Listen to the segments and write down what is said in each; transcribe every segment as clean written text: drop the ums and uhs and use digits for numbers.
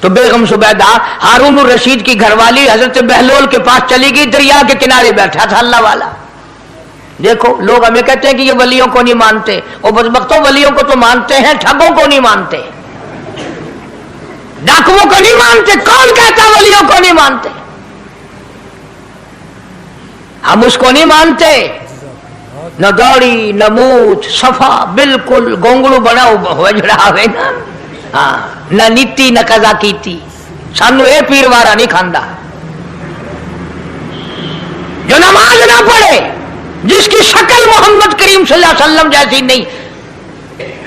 تو بیگم زبیدہ ہارون الرشید کی گھر والی حضرت بہلول کے پاس چلی گئی، دریا کے کنارے بیٹھا تھا اللہ والا. دیکھو لوگ ہمیں کہتے ہیں کہ یہ ولیوں کو نہیں مانتے، اور بدبختوں ولیوں کو تو مانتے ہیں، ٹھگوں کو نہیں مانتے، ڈاکوؤں کو نہیں مانتے. کون کہتا ولیوں کو نہیں مانتے؟ ہم اس کو نہیں مانتے. نہ داڑھی نہ مونچھ، صفا بالکل گونگلو بنا ہوا جڑا ہوئے نا، ہاں نہ نیتی نہ قضا کیتی. سانو اے پیر وارا نہیں کھاندا جو نماز نہ پڑھے، جس کی شکل محمد کریم صلی اللہ علیہ وسلم جیسی نہیں،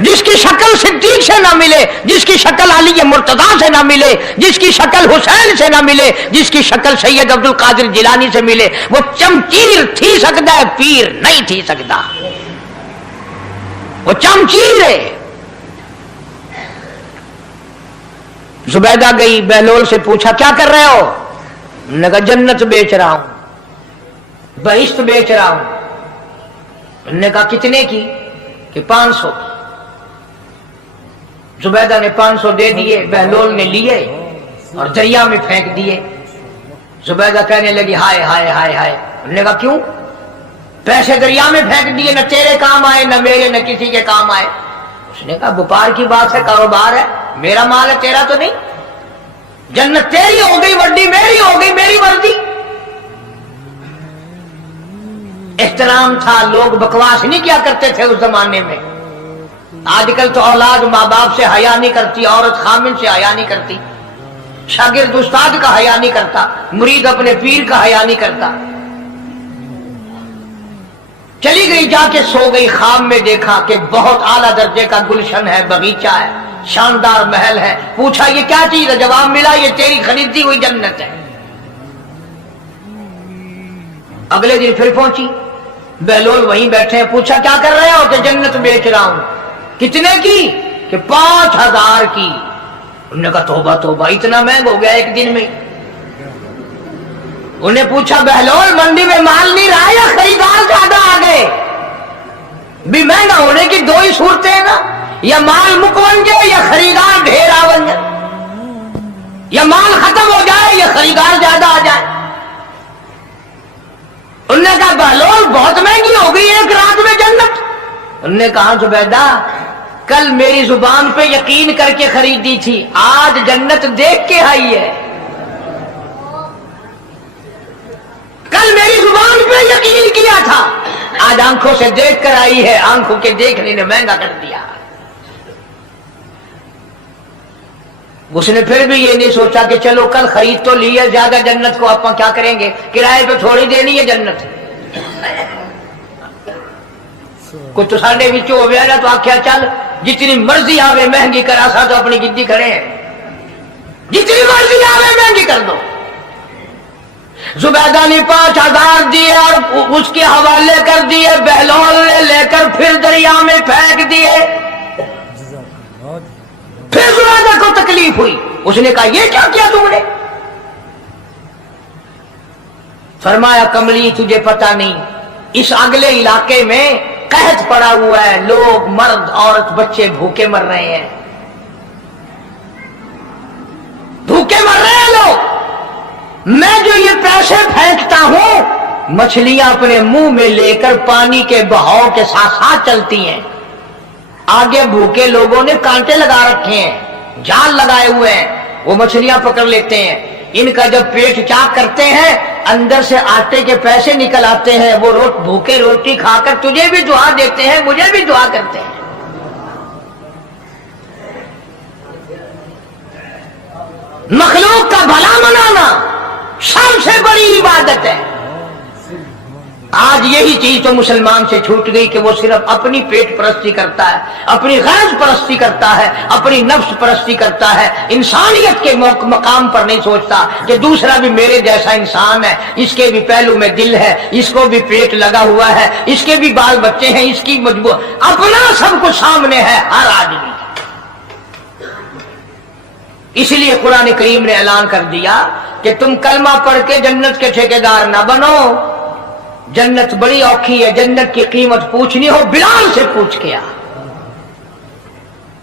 جس کی شکل صدیق سے نہ ملے، جس کی شکل علی مرتضیٰ سے نہ ملے، جس کی شکل حسین سے نہ ملے، جس کی شکل سید عبد القادر جیلانی سے ملے، وہ چمچیر تھی سکتا ہے، پیر نہیں تھی سکتا. وہ چمچیر ہے. زبیدہ گئی، بہلول سے پوچھا کیا کر رہے ہو؟ انہوں نے کہا جنت بیچ رہا ہوں، بہشت بیچ رہا ہوں. انہوں نے کہا کتنے کی؟ کہ 500. زبیدہ نے 500 دے دیے، بہلول نے لیے اور دریا میں پھینک دیے. زبیدہ کہنے لگی ہائے ہائے ہائے ہائے. انہوں نے کہا کیوں؟ پیسے دریا میں پھینک دیے، نہ تیرے کام آئے نہ میرے نہ کسی کے کام آئے. اس نے کہا وپار کی بات ہے، کاروبار ہے، میرا مال ہے تیرا تو نہیں. جنت تیری ہو گئی، وڈی میری ہو گئی، میری مرضی. احترام تھا، لوگ بکواس نہیں کیا کرتے تھے اس زمانے میں. آج کل تو اولاد ماں باپ سے حیا نہیں کرتی، عورت خامن سے حیا نہیں کرتی، شاگرد استاد کا حیا نہیں کرتا، مرید اپنے پیر کا حیا نہیں کرتا. چلی گئی، جا کے سو گئی. خواب میں دیکھا کہ بہت اعلیٰ درجے کا گلشن ہے، باغیچہ ہے، شاندار محل ہے. پوچھا یہ کیا چیز ہے؟ جواب ملا یہ تیری خریدی ہوئی جنت ہے. اگلے دن پھر پہنچی، بہلول وہیں بیٹھے ہیں. پوچھا کیا کر رہے ہو؟ کہ جنت بیچ رہا ہوں. کتنے کی؟ کہ 5000 کی. انہوں نے کہا توبہ توبہ، اتنا مہنگا ہو گیا ایک دن میں. انہیں پوچھا بہلول منڈی میں مال نہیں رہا یا خریدار زیادہ آ گئے؟ بھی مہنگا ہونے کی دو ہی صورتیں ہیں نا، یا مال مکون جائے یا خریدار ڈھیر آون جائے، یا مال ختم ہو جائے یا خریدار زیادہ آ جائے. انہوں نے کہا بہلول بہت مہنگی ہو گئی ایک رات میں جنت. انہوں نے کہا زبیدہ کل میری زبان پہ یقین کر کے خریدی تھی، آج جنت دیکھ کے آئی ہے. کل میری زبان پہ یقین کیا تھا، آج آنکھوں سے دیکھ کر آئی ہے. آنکھوں کے دیکھنے نے مہنگا کر دیا. اس نے پھر بھی یہ نہیں سوچا کہ چلو کل خرید تو لی ہے، زیادہ جنت کو آپ کیا کریں گے، کرائے پہ تھوڑی دینی ہے جنت. کچھ تو ساڈے وچ ہو گیا نا، تو آخیا چل جتنی مرضی آوے مہنگی کرا، سا تو اپنی گدی کھڑے ہیں، جتنی مرضی آوے مہنگی کر دو. زبیدہ نے 5000 دیے اور اس کے حوالے کر دیے. بہلول نے لے کر پھر دریا میں پھینک دیے. پھر زبیدہ کو تکلیف ہوئی. اس نے کہا یہ کیا کیا تم نے؟ فرمایا کملی تجھے پتہ نہیں، اس اگلے علاقے میں قحط پڑا ہوا ہے، لوگ مرد عورت بچے بھوکے مر رہے ہیں، بھوکے مر رہے ہیں لوگ. میں جو یہ پیسے پھینکتا ہوں، مچھلیاں اپنے منہ میں لے کر پانی کے بہاؤ کے ساتھ ساتھ چلتی ہیں. آگے بھوکے لوگوں نے کانٹے لگا رکھے ہیں، جال لگائے ہوئے ہیں، وہ مچھلیاں پکڑ لیتے ہیں. ان کا جب پیٹ چاک کرتے ہیں، اندر سے آٹے کے پیسے نکل آتے ہیں. وہ بھوکے روٹی کھا کر تجھے بھی دعا دیتے ہیں، مجھے بھی دعا کرتے ہیں. مخلوق کا بھلا منانا سب سے بڑی عبادت ہے. آج یہی چیز تو مسلمان سے چھوٹ گئی کہ وہ صرف اپنی پیٹ پرستی کرتا ہے، اپنی غرض پرستی کرتا ہے، اپنی نفس پرستی کرتا ہے. انسانیت کے مقام پر نہیں سوچتا کہ دوسرا بھی میرے جیسا انسان ہے، اس کے بھی پہلو میں دل ہے، اس کو بھی پیٹ لگا ہوا ہے، اس کے بھی بال بچے ہیں، اس کی مجبور اپنا سب کچھ سامنے ہے ہر آدمی. اس لیے قرآن کریم نے اعلان کر دیا کہ تم کلمہ پڑھ کے جنت کے ٹھیکیدار نہ بنو. جنت بڑی اوکھی ہے، جنت کی قیمت پوچھنی ہو بلال سے پوچھ کے آ.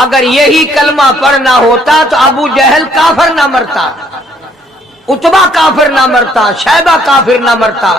اگر یہی کلمہ پڑھنا ہوتا تو ابو جہل کافر نہ مرتا، اتبا کافر نہ مرتا، شیبہ کافر نہ مرتا،